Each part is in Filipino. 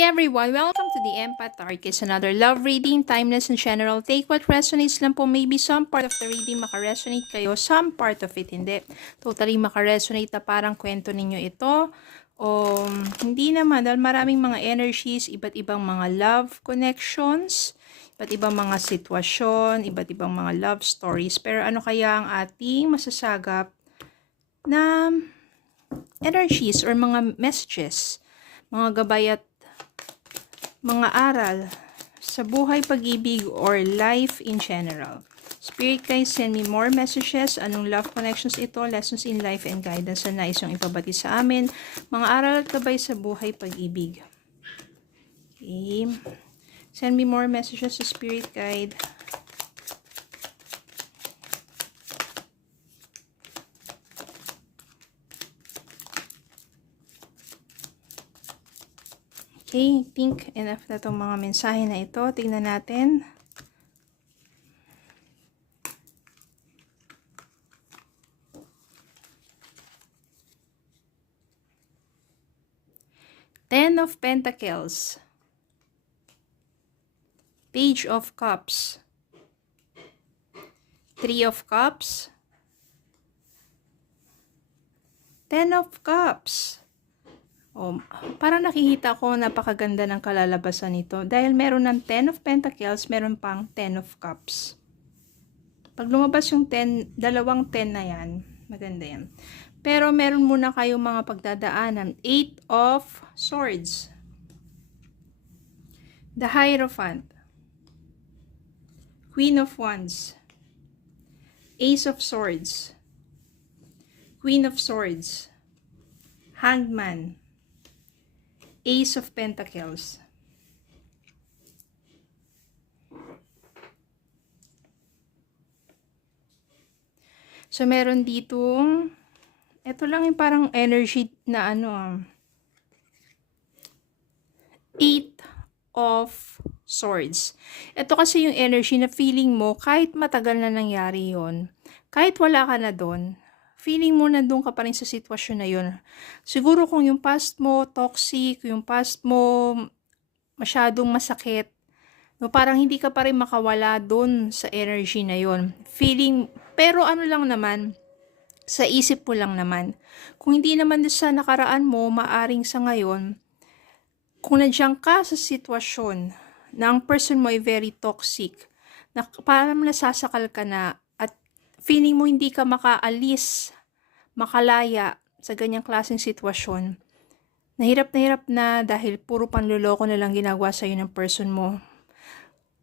Hi everyone! Welcome to the Empath Arc. It's another love reading, timeless and general. Take what resonates lang po. Maybe some part of the reading makaresonate kayo, some part of it hindi. Totally makaresonate na parang kwento ninyo ito. O hindi naman dahil maraming mga energies, iba't ibang mga love connections, iba't ibang mga sitwasyon, iba't ibang mga love stories. Pero ano kaya ang ating masasagap na energies or mga messages, mga gabay at mga aral sa buhay, pag-ibig, or life in general. Spirit guys, send me more messages. Anong love connections ito? Lessons in life and guidance na nais yung ipabati sa amin. Mga aral at gabay sa buhay, pag-ibig. Okay. Send me more messages sa Spirit Guide. Okay, think enough na itong mga mensahe na ito. Tingnan natin. Ten of Pentacles. Page of Cups. Three of Cups. Ten of Cups. Oh, parang nakikita ko napakaganda ng kalalabasan nito. Dahil meron ng Ten of Pentacles, meron pang Ten of Cups. Pag lumabas yung 10, dalawang 10 na yan, maganda yan. Pero meron muna kayong mga pagdadaanan. Eight of Swords. The Hierophant. Queen of Wands. Ace of Swords. Queen of Swords. Hanged Man. Ace of Pentacles. So, meron ditong, ito lang yung parang energy na Eight of Swords. Ito kasi yung energy na feeling mo, kahit matagal na nangyari yon, kahit wala ka na doon, feeling mo nandun ka pa rin sa sitwasyon na yun. Siguro kung yung past mo toxic, yung past mo masyadong masakit, no, parang hindi ka pa rin makawala doon sa energy na yun. Feeling, pero ano lang naman, sa isip mo lang naman. Kung hindi naman sa nakaraan mo, maaring sa ngayon, kung nandiyan ka sa sitwasyon na ang person mo ay very toxic, na parang nasasakal ka na, feeling mo hindi ka makaalis, makalaya sa ganyang klaseng sitwasyon. Nahirap na dahil puro panloloko na lang ginagawa sa'yo ng person mo.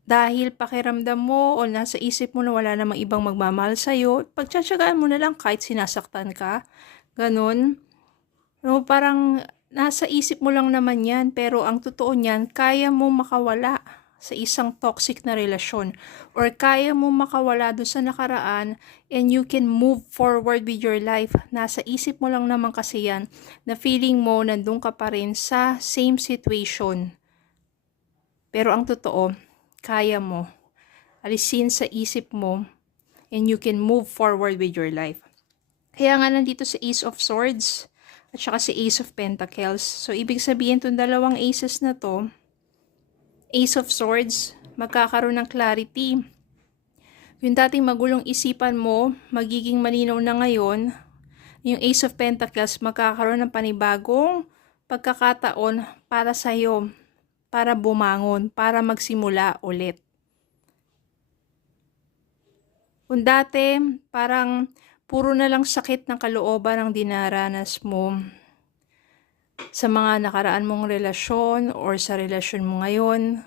Dahil pakiramdam mo o nasa isip mo na wala namang ibang magmamahal sa'yo, pagtsatsagaan mo na lang kahit sinasaktan ka. Ganon. No, parang nasa isip mo lang naman yan, pero ang totoo niyan, kaya mo makawala sa isang toxic na relasyon or kaya mo makawala doon sa nakaraan and you can move forward with your life. Nasa isip mo lang naman kasi yan na feeling mo nandun ka pa rin sa same situation. Pero ang totoo, kaya mo alisin sa isip mo and you can move forward with your life. Kaya nga nandito sa Ace of Swords at saka si Ace of Pentacles. So ibig sabihin itong dalawang aces na to, Ace of Swords, magkakaroon ng clarity. Yung dating magulong isipan mo, magiging malinaw na ngayon. Yung Ace of Pentacles, magkakaroon ng panibagong pagkakataon para sa'yo, para bumangon, para magsimula ulit. Kung dati, parang puro na lang sakit ng kalooban ang dinaranas mo sa mga nakaraan mong relasyon or sa relasyon mo ngayon,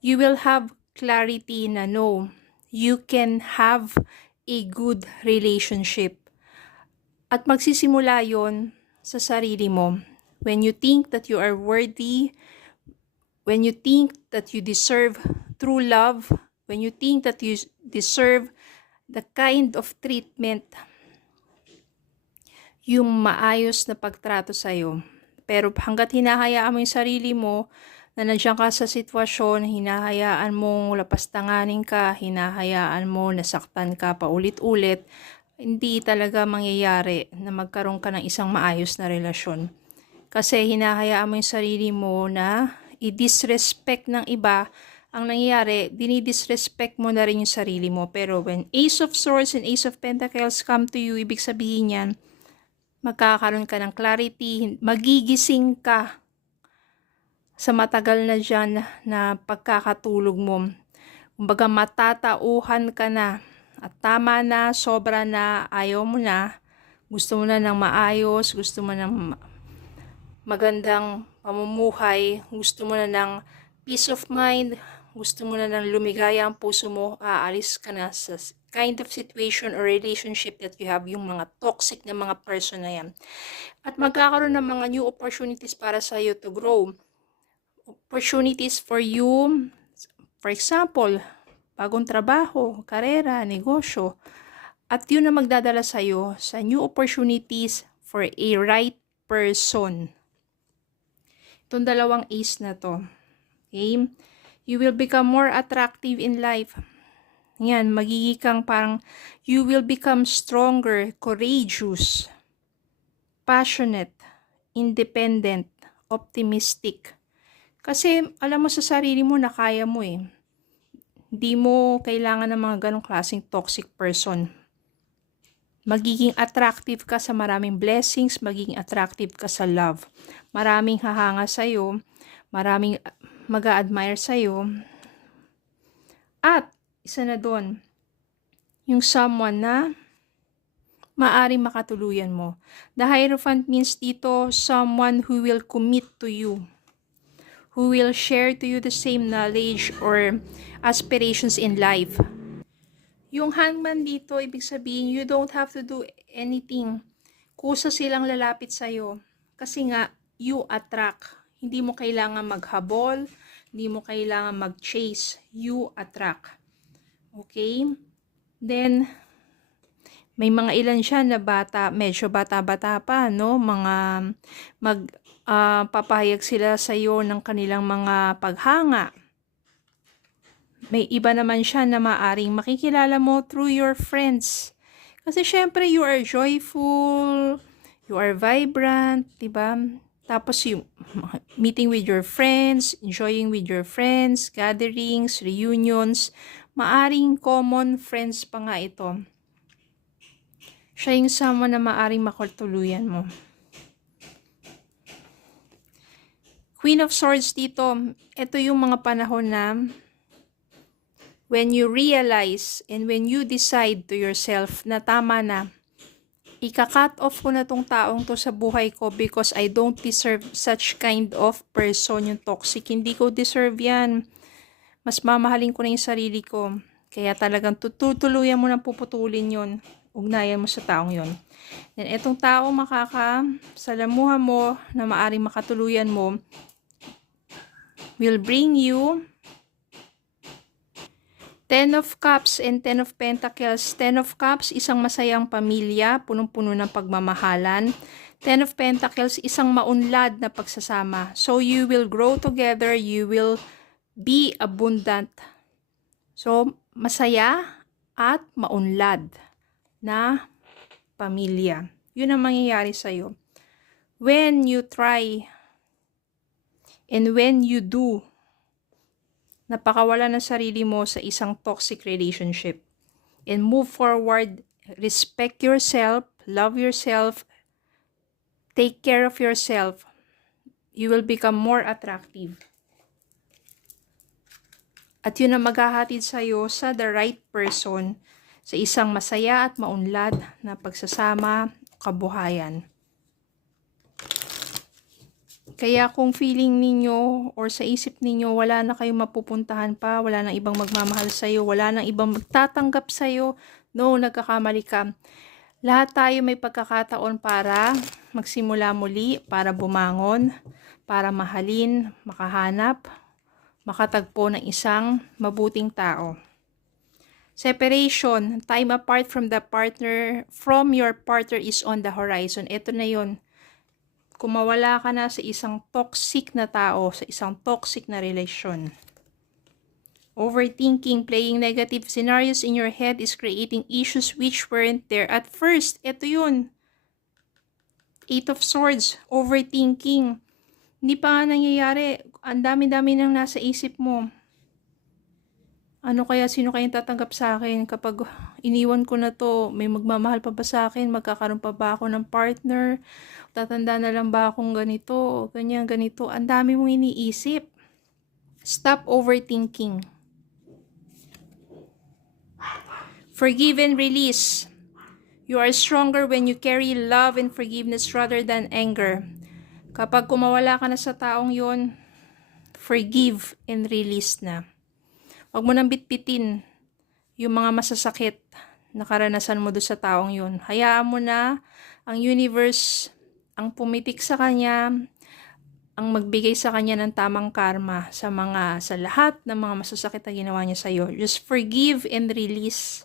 you will have clarity na no, you can have a good relationship. At magsisimula yon sa sarili mo. When you think that you are worthy, when you think that you deserve true love, when you think that you deserve the kind of treatment, yung maayos na pagtrato sa'yo. Pero hanggat hinahayaan mo yung sarili mo, na nandiyan ka sa sitwasyon, hinahayaan mong lapastanganin ka, hinahayaan mo nasaktan ka paulit-ulit, hindi talaga mangyayari na magkaroon ka ng isang maayos na relasyon. Kasi hinahayaan mo yung sarili mo na i-disrespect ng iba. Ang nangyayari, dinidisrespect mo na rin yung sarili mo. Pero when Ace of Swords and Ace of Pentacles come to you, ibig sabihin yan, magkakaroon ka ng clarity, magigising ka sa matagal na dyan na pagkakatulog mo. Kumbaga matatauhan ka na at tama na, sobra na, ayaw mo na, gusto mo na ng maayos, gusto mo ng magandang pamumuhay, gusto mo na ng peace of mind, gusto mo na ng lumigaya ang puso mo, aalis ka na sa kind of situation or relationship that you have, yung mga toxic na mga person na yan. At magkakaroon ng mga new opportunities para sa iyo to grow. Opportunities for you, for example, bagong trabaho, karera, negosyo. At yun na magdadala sa iyo sa new opportunities for a right person. Itong dalawang ace na to. Okay? You will become more attractive in life. Yan, magiging kang parang, you will become stronger, courageous, passionate, independent, optimistic. Kasi alam mo sa sarili mo na kaya mo eh. Hindi mo kailangan ng mga ganong klaseng toxic person. Magiging attractive ka sa maraming blessings, magiging attractive ka sa love. Maraming hahanga sa'yo, maraming mag-a-admire sa'yo. At isa na doon, yung someone na maaring makatuluyan mo. The Hierophant means dito, someone who will commit to you, who will share to you the same knowledge or aspirations in life. Yung Hangman dito, ibig sabihin, you don't have to do anything. Kusa silang lalapit sa'yo. Kasi nga, you attract. Hindi mo kailangan maghabol, hindi mo kailangan mag-chase. You attract. Okay? Then, may mga ilan siya na bata, medyo bata-bata pa, no? Mga papahayag sila sa iyo ng kanilang mga paghanga. May iba naman siya na maaring makikilala mo through your friends. Kasi syempre, you are joyful, you are vibrant, diba? Tapos yung meeting with your friends, enjoying with your friends, gatherings, reunions, maaring common friends pa nga ito. Siya yung someone na maaring makatuluyan mo. Queen of Swords dito, ito yung mga panahon na when you realize and when you decide to yourself na tama na, ika-cut off ko na tong taong to sa buhay ko because I don't deserve such kind of person, yung toxic. Hindi ko deserve yan. Mas mamahalin ko na yung sarili ko. Kaya talagang tutuluyan mo na puputulin yon, ugnayan mo sa taong yon. Then etong taong makakasalamuhan mo na maaring makatuluyan mo will bring you 10 of Cups and 10 of Pentacles. 10 of Cups, isang masayang pamilya, punong-puno ng pagmamahalan. 10 of Pentacles, isang maunlad na pagsasama. So you will grow together, you will be abundant. So masaya at maunlad na pamilya. Yun ang mangyayari sa'yo. When you try and when you do, napakawala ng sarili mo sa isang toxic relationship. And move forward, respect yourself, love yourself, take care of yourself. You will become more attractive. At yun ang maghahatid sa'yo sa the right person, sa isang masaya at maunlad na pagsasama, kabuhayan. Kaya kung feeling ninyo or sa isip ninyo wala na kayong mapupuntahan pa, wala nang ibang magmamahal sa'yo, wala nang ibang magtatanggap sa'yo, no, nagkakamali ka. Lahat tayo may pagkakataon para magsimula muli, para bumangon, para mahalin, makahanap, makatagpo ng isang mabuting tao. Separation, time apart from your partner is on the horizon. Ito na yon. Kung mawala ka na sa isang toxic na tao, sa isang toxic na relasyon. Overthinking, playing negative scenarios in your head is creating issues which weren't there at first. Ito yun. Eight of Swords, overthinking. Hindi pa nga nangyayari. Ang dami-dami nang nasa isip mo. Ano kaya, sino kayang tatanggap sa akin kapag iniwan ko na to? May magmamahal pa ba sa akin? Magkakaroon pa ba ako ng partner? Tatanda na lang ba akong ganito? Ganyan, ganito. Ang dami mong iniisip. Stop overthinking. Forgive and release. You are stronger when you carry love and forgiveness rather than anger. Kapag kumawala ka na sa taong yon, forgive and release na. Huwag mo nang bitbitin yung mga masasakit na karanasan mo doon sa taong yun. Hayaan mo na ang universe ang pumitik sa kanya, ang magbigay sa kanya ng tamang karma sa lahat ng mga masasakit na ginawa niya sa iyo. Just forgive and release.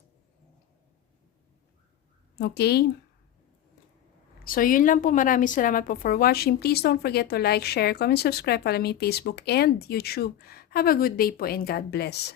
Okay? So, yun lang po. Maraming salamat po for watching. Please don't forget to like, share, comment, subscribe, follow me Facebook and YouTube. Have a good day po and God bless.